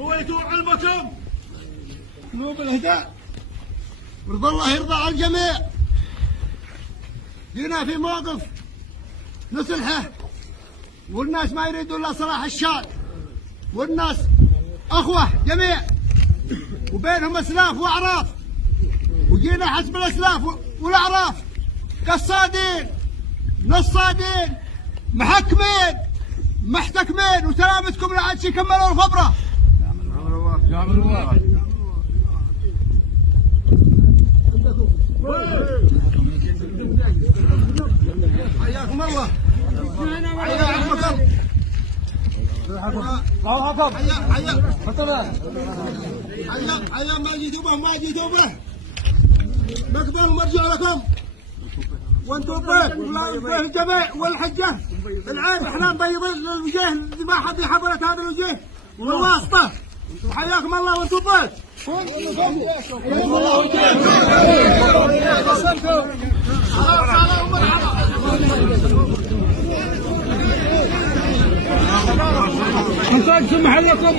سويتوا علمكم قلوب الهداء ورضا الله يرضى على الجميع. جينا في موقف نصلحه والناس ما يريدون الا صلاح الشعب، والناس اخوه جميع وبينهم اسلاف واعراف، وجينا حسب الاسلاف والاعراف قصادين نصادين محكمين محتكمين، وسلامتكم لا عاد يكملوا الخبره. يا من الله حياكم الله. حيا ما جيتوا به ما جيتوا به مقبل ومرجع لكم وانتم بيت ولا الجميع والحجه العين احنا مبيضين للوجيه اللي ما حد حضرت هذا الوجيه والواسطه. حياكم الله وانتم بيت. محلكم